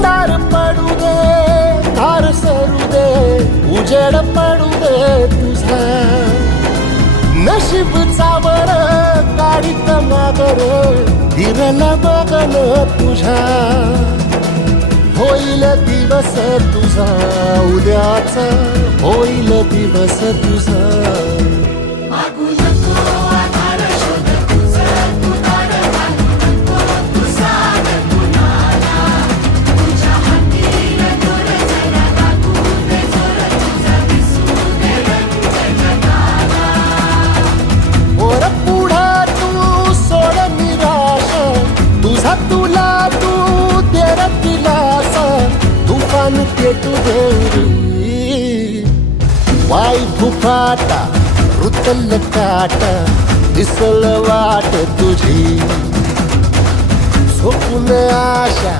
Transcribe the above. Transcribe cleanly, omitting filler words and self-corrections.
अंधार पडू दे, धार सरू दे, उजेड पडू दे तुझा. नशीब चावर काढीत मागर, हिरल बघन तुझ्या. होईल दिवस तुझा उद्याचा, होईल दिवस तुझा. वर पुढं तू सोड निराश, तुझा तुला तू तेरा दिलासा. तुफान पेटू दे, वाई फुफाटा रुतल काटा, दिसल वाट तुझी. झोपून आशा